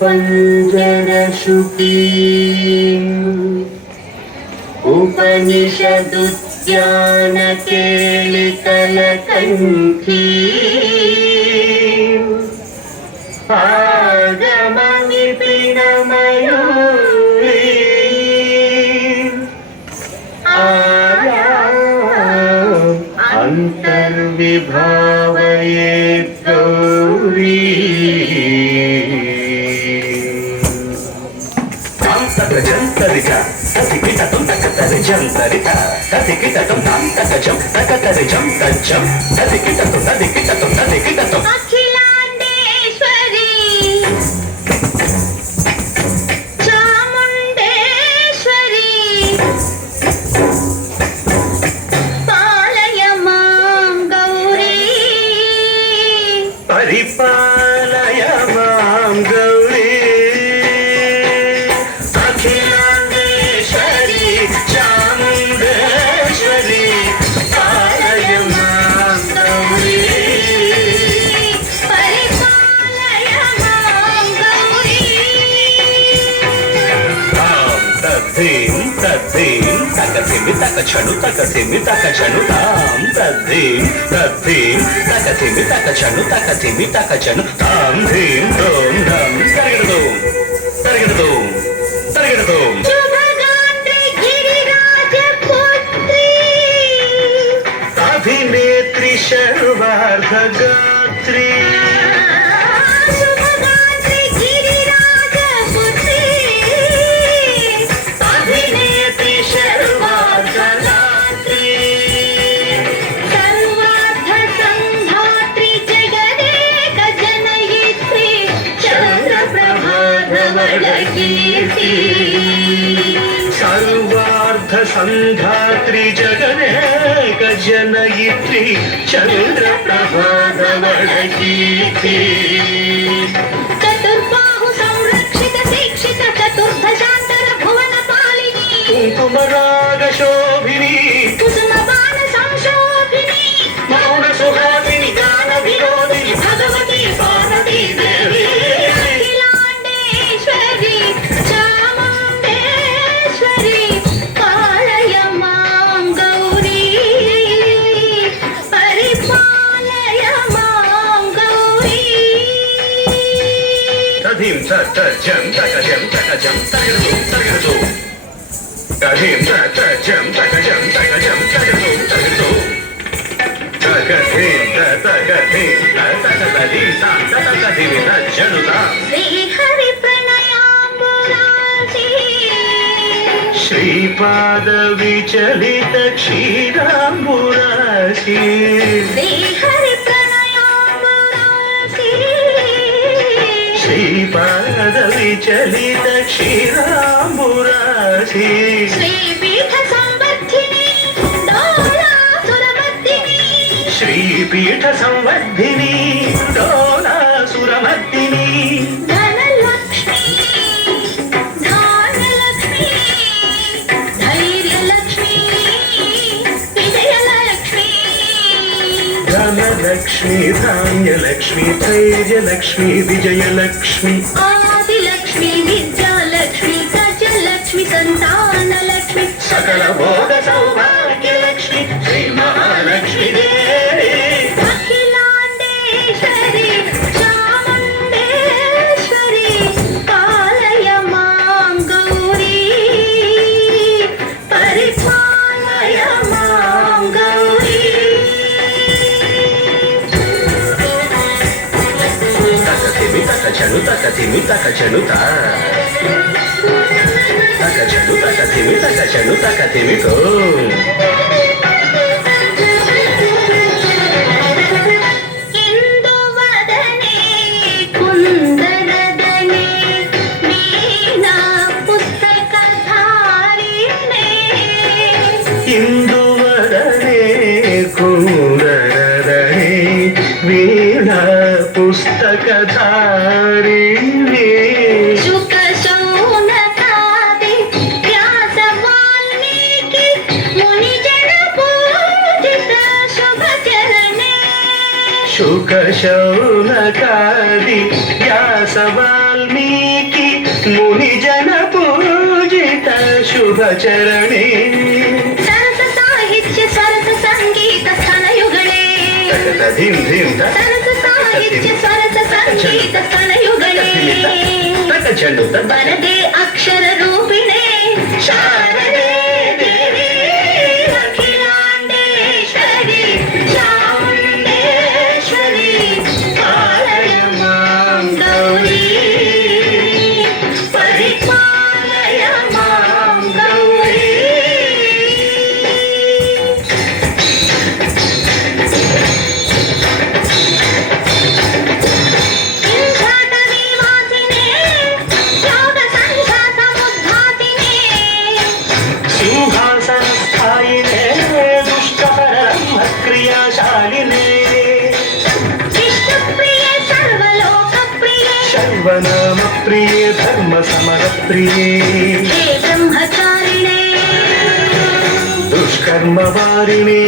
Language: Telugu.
पञ्जरशुकी उपनिषदुद्यानकेलिकलकण्ठी आगमनिपिनमयूरी अन्तर्विभावयेत् गौरी జంతరిక తతికిటం తకతరి జంతరిక తతికిటం తాంతకజం తకతరి జం తజ్జం తతికిటం తతికిటం అఖిలాండేశ్వరి చాముండేశ్వరి పాలయ మాం గౌరీ పరిపాలయ మాం గౌరీ తకచను తకతిమి తకచను తాం తద్ధీం తద్ధీం తకతిమి తకచను తకతిమి తకచను తాం ధీం దోం ధం తరిగడదు తరిగడదు తరిగడదు అభినేత్రి శర్వార్ధగాత్రి सर्वार्थ संधात्री जगदेक जनयित्री चंद्र प्रभाधवल कीर्ति चतुर्बाहु संरक्षित शिक्षित चतुर्थ शांतर भुवन पालिनी कुंकुम राग शोभिनी कुसुम बाण संशोभिनी मौन सुहासिनी गान विनोदिनी भगवती पार्वती देवी Tadim ta ta jam ta ka jam ta ka jam ta ka jam ta ka jam. Tadim ta ta jam ta ka jam ta ka jam ta ka jam ta ka jam. Ta ka dim ta ta ka dim ta ta ka ta dim ta ta ta ka dim ta januta. Shri Hari Pranayambulasi. Shripad vichalita kshiramburasi. Shri Hari Sripada విచలిత క్షీరాంబురాసి శ్రీపీఠ Samvardhini డోలాసురమర్దిని శ్రీపీఠ Samvardhini డోలాసురమర్దిని Dhanalakshmi Dhanyalakshmi Dhairyalakshmi Vijayalakshmi Dhanalakshmi Dhanyalakshmi Dhairyalakshmi Vijayalakshmi Adilakshmi Vidyalakshmi Gajalakshmi Santana Lakshmi సకల భోగ సౌభాగ్యలక్ష్మి శ్రీ మహాలక్ష్మి దేవి అఖిలాండేశ్వరి చాముండేశ్వరి పాలయ మాం గౌరీ పరిపాలయ మాం గౌరీ తకచను తకతిమి తకచను తా తకచను తకతిమి తకచను తకతిమి తో ఇందువదనే కుందరదనే వీణా పుస్తకధారిణే ఇందువదనే కుందరదనే వీణా పుస్తకధారిణి శుక శౌనకాది వ్యాస వాల్మీకి ముని జన పూజిత శుభ చరణే శుక శౌనకాది వ్యాస వాల్మీకి వాల్మీకి ముని జన పూజిత శుభచరణే సరస సాహిత్య సరస సంగీత స్థనయుగళే ధీం ధీం సరస సాహిత్య సరస సంగీత స్థనయుగళే తక చెండు వరదే అక్షర రూపిణే శారదే దేవి అఖిలాండేశ్వరి చాముండేశ్వరి పాలయ మాం గౌరీ పరిపాలయ మాం గౌరీ సింహాటవీవాసినే యోగ సంఘాతముద్ఘాతినే సింహాసన స్థాయినే దుష్టపరమ క్రియాశాలినే విష్ణుప్రియే సర్వలోకప్రియే సర్వనామ ప్రియే ధర్మ సమర ప్రియే హే బ్రహ్మచారిణే దుష్కర్మ వారిణే